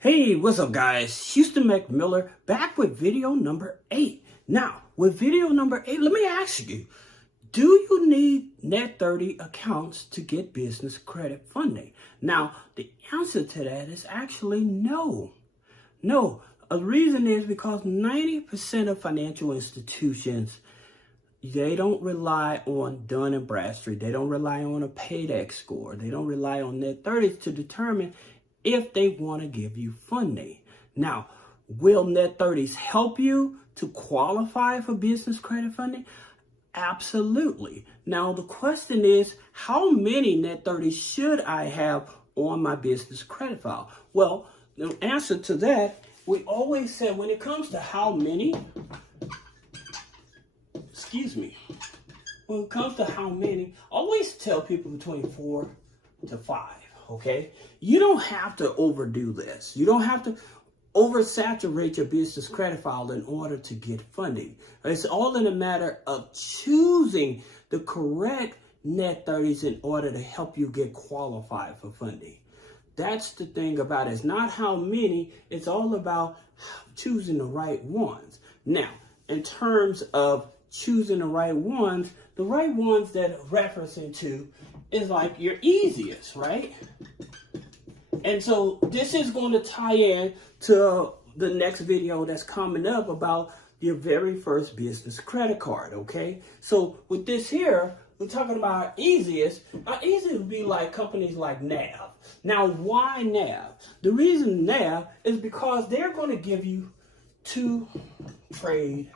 Hey, what's up guys? Houston McMiller back with video number 8. Now, with video number 8, let me ask you, do you need net 30 accounts to get business credit funding? Now, the answer to that is actually no. No, the reason is because 90% of financial institutions, they don't rely on Dun Bradstreet. They don't rely on a PAYDEX score. They don't rely on net 30s to determine if they want to give you funding. Now, will net 30s help you to qualify for business credit funding? Absolutely. Now, the question is, how many net 30s should I have on my business credit file? Well, the answer to that, we always said when it comes to how many, when it comes to how many, always tell people between 4 to 5. Okay, you don't have to overdo this. You don't have to oversaturate your business credit file in order to get funding. It's all in a matter of choosing the correct net 30s in order to help you get qualified for funding. That's the thing about it. It's not how many, it's all about choosing the right ones. Now, in terms of choosing the right ones that referencing to is like your easiest, right? And so this is going to tie in to the next video that's coming up about your very first business credit card, okay? So with this here, we're talking about our easiest. Our easiest would be like companies like Nav. Now, why Nav? The reason Nav is because they're going to give you 2 trade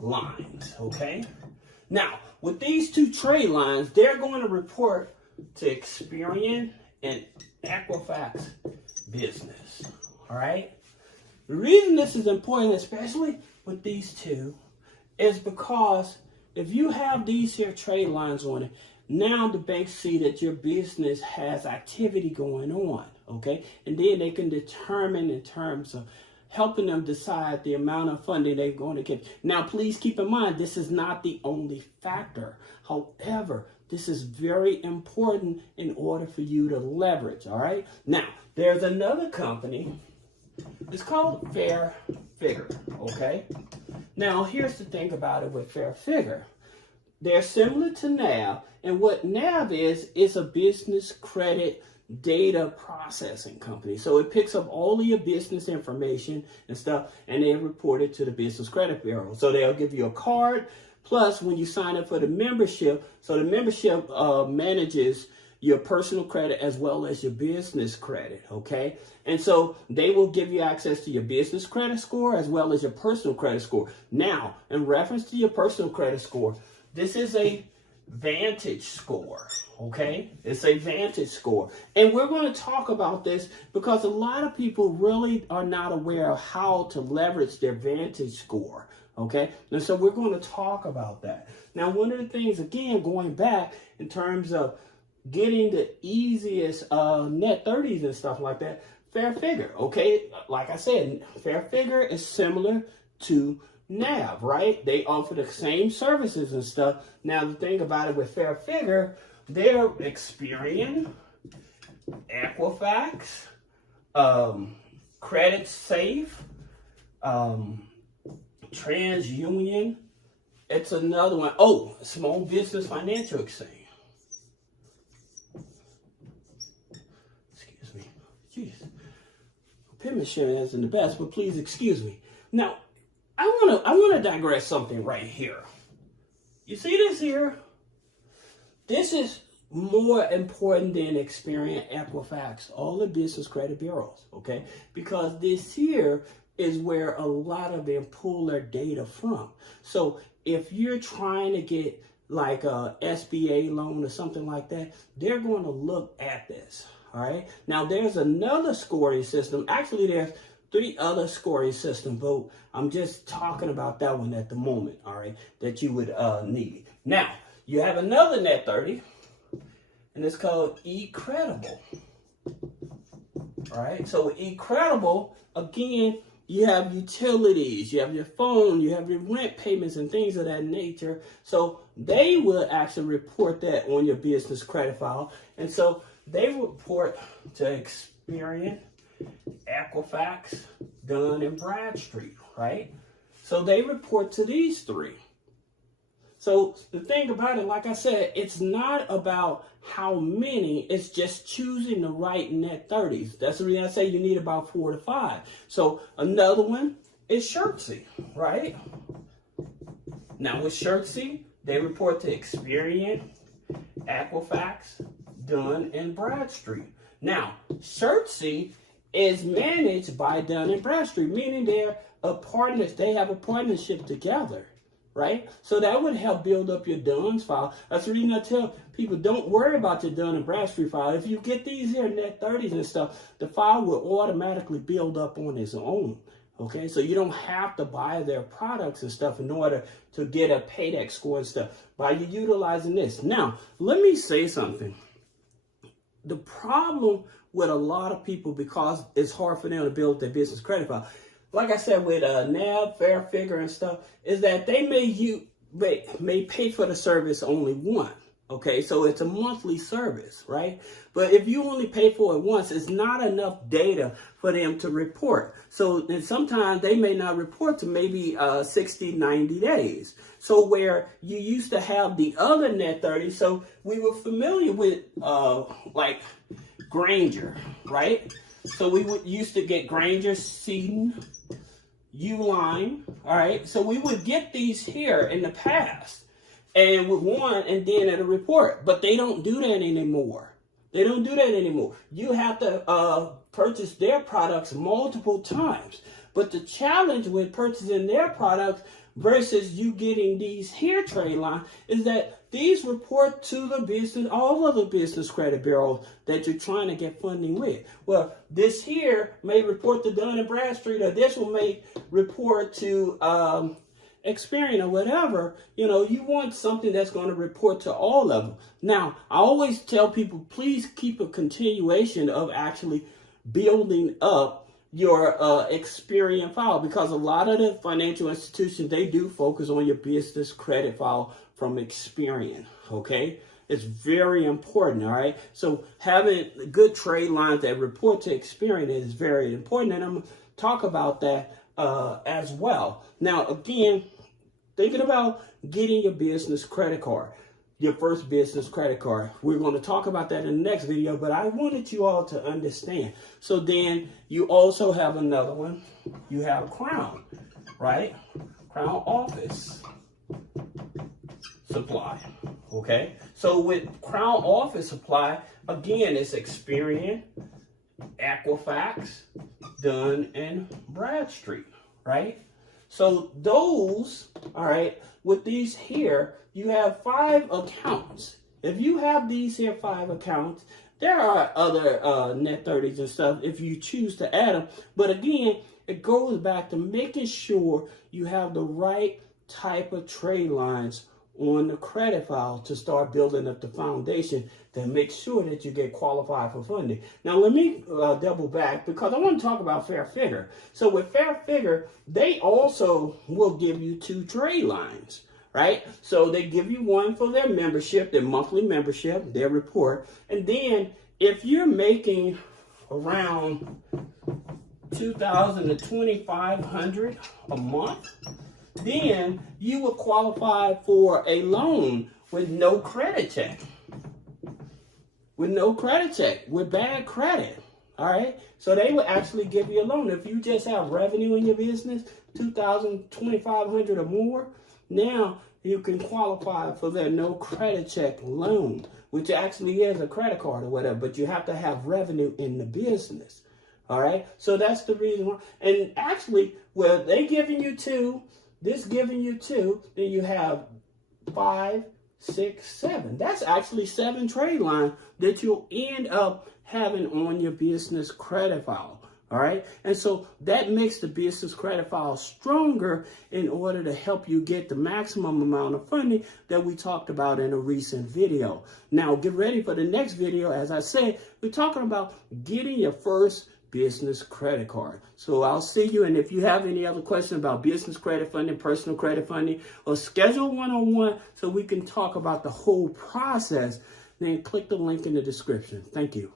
lines, okay? Now, with these 2 trade lines, they're going to report to Experian and Equifax business, all right? The reason this is important, especially with these 2, is because if you have these here trade lines on it, now the banks see that your business has activity going on, okay? And then they can determine in terms of helping them decide the amount of funding they're going to get. Now, please keep in mind, this is not the only factor. However, this is very important in order for you to leverage, all right? Now, there's another company. It's called Fair Figure, okay? Now, here's the thing about it with Fair Figure. They're similar to NAV, and what NAV is a business credit data processing company. So it picks up all of your business information and stuff, and they report it to the Business Credit Bureau. So they'll give you a card, plus when you sign up for the membership, so the membership manages your personal credit as well as your business credit, okay? And so they will give you access to your business credit score as well as your personal credit score. Now, in reference to your personal credit score, this is a Vantage score, okay? It's a Vantage score. And we're going to talk about this because a lot of people really are not aware of how to leverage their Vantage score, okay? And so we're going to talk about that. Now, one of the things, again, going back in terms of getting the easiest net 30s and stuff like that, Fair Figure, okay? Like I said, Fair Figure is similar to NAV, right? They offer the same services and stuff. Now, the thing about it with Fair Figure, they're Experian, Equifax, Credit Safe, TransUnion. It's another one. Oh, Small Business Financial Exchange. Excuse me. Jeez. Penmanship isn't the best, but please excuse me. Now, I want to digress something right here. You see this here? This is more important than Experian, Equifax, all the business credit bureaus, okay? Because this here is where a lot of them pull their data from. So if you're trying to get like a SBA loan or something like that, they're going to look at this, all right? Now, there's another scoring system. Actually, there's 3 other scoring systems, but I'm just talking about that one at the moment, all right, that you would need. Now, you have another net 30, and it's called eCredible. All right, so with eCredible, again, you have utilities, you have your phone, you have your rent payments and things of that nature. So they will actually report that on your business credit file. And so they report to Experian, Equifax, Equifax, Dun and Bradstreet, right? So they report to these three. So the thing about it, like I said, it's not about how many, it's just choosing the right net 30s. That's the reason I say you need about 4 to 5. So another one is Shirtsy, right? Now with Shirtsy, they report to Experian, Equifax, Dun and Bradstreet. Now, Shirtsy is managed by Dun and Bradstreet, meaning they're a partners. They have a partnership together, right? So that would help build up your Dun's file. That's the reason I tell people, don't worry about your Dun and Bradstreet file. If you get these here net 30s and stuff, the file will automatically build up on its own. Okay, so you don't have to buy their products and stuff in order to get a PAYDEX score and stuff by you utilizing this. Now, let me say something. The problem with a lot of people, because it's hard for them to build their business credit file, like I said, with Nav, Fair, Figure and stuff, is that they may pay for the service only once. Okay, so it's a monthly service, right? But if you only pay for it once, it's not enough data for them to report. So and sometimes they may not report to maybe 60, 90 days. So where you used to have the other net 30, so we were familiar with like Granger, right? So we used to get Granger, Seaton, Uline, all right? So we would get these here in the past. And with one, and then at a report. But they don't do that anymore. They don't do that anymore. You have to purchase their products multiple times. But the challenge with purchasing their products versus you getting these here trade line is that these report to the business, all of the business credit bureaus that you're trying to get funding with. Well, this here may report to Dun and Bradstreet, or this one may report to Experian or whatever. You know, you want something that's going to report to all of them. Now, I always tell people, please keep a continuation of actually building up your Experian file, because a lot of the financial institutions, they do focus on your business credit file from Experian, okay? It's very important, all right? So having good trade lines that report to Experian is very important, and I'm going to talk about that as well. Now, again, thinking about getting your business credit card, your first business credit card. We're going to talk about that in the next video, but I wanted you all to understand. So then you also have another one. You have Crown, right? Crown Office Supply, okay? So with Crown Office Supply, again, it's Experian, Equifax, Dun and Bradstreet, right? So those, all right, with these here, you have 5 accounts. If you have these here 5 accounts, there are other net 30s and stuff if you choose to add them. But again, it goes back to making sure you have the right type of trade lines on the credit file to start building up the foundation to make sure that you get qualified for funding. Now, let me double back, because I want to talk about Fair Figure. So with Fair Figure, they also will give you 2 trade lines, right? So they give you one for their membership, their monthly membership, their report. And then if you're making around $2,000 to $2,500 a month, then you will qualify for a loan with no credit check. With no credit check, with bad credit, all right? So they will actually give you a loan. If you just have revenue in your business, $2,000, $2,500 or more, now you can qualify for their no credit check loan, which actually is a credit card or whatever, but you have to have revenue in the business, all right? So that's the reason why. And actually, well, they giving you 2, this giving you 2, then you have 5, 6, 7. That's actually 7 trade lines that you'll end up having on your business credit file. All right. And so that makes the business credit file stronger in order to help you get the maximum amount of funding that we talked about in a recent video. Now, get ready for the next video. As I said, we're talking about getting your first business credit card. So I'll see you. And if you have any other questions about business credit funding, personal credit funding, or schedule one-on-one so we can talk about the whole process, then click the link in the description. Thank you.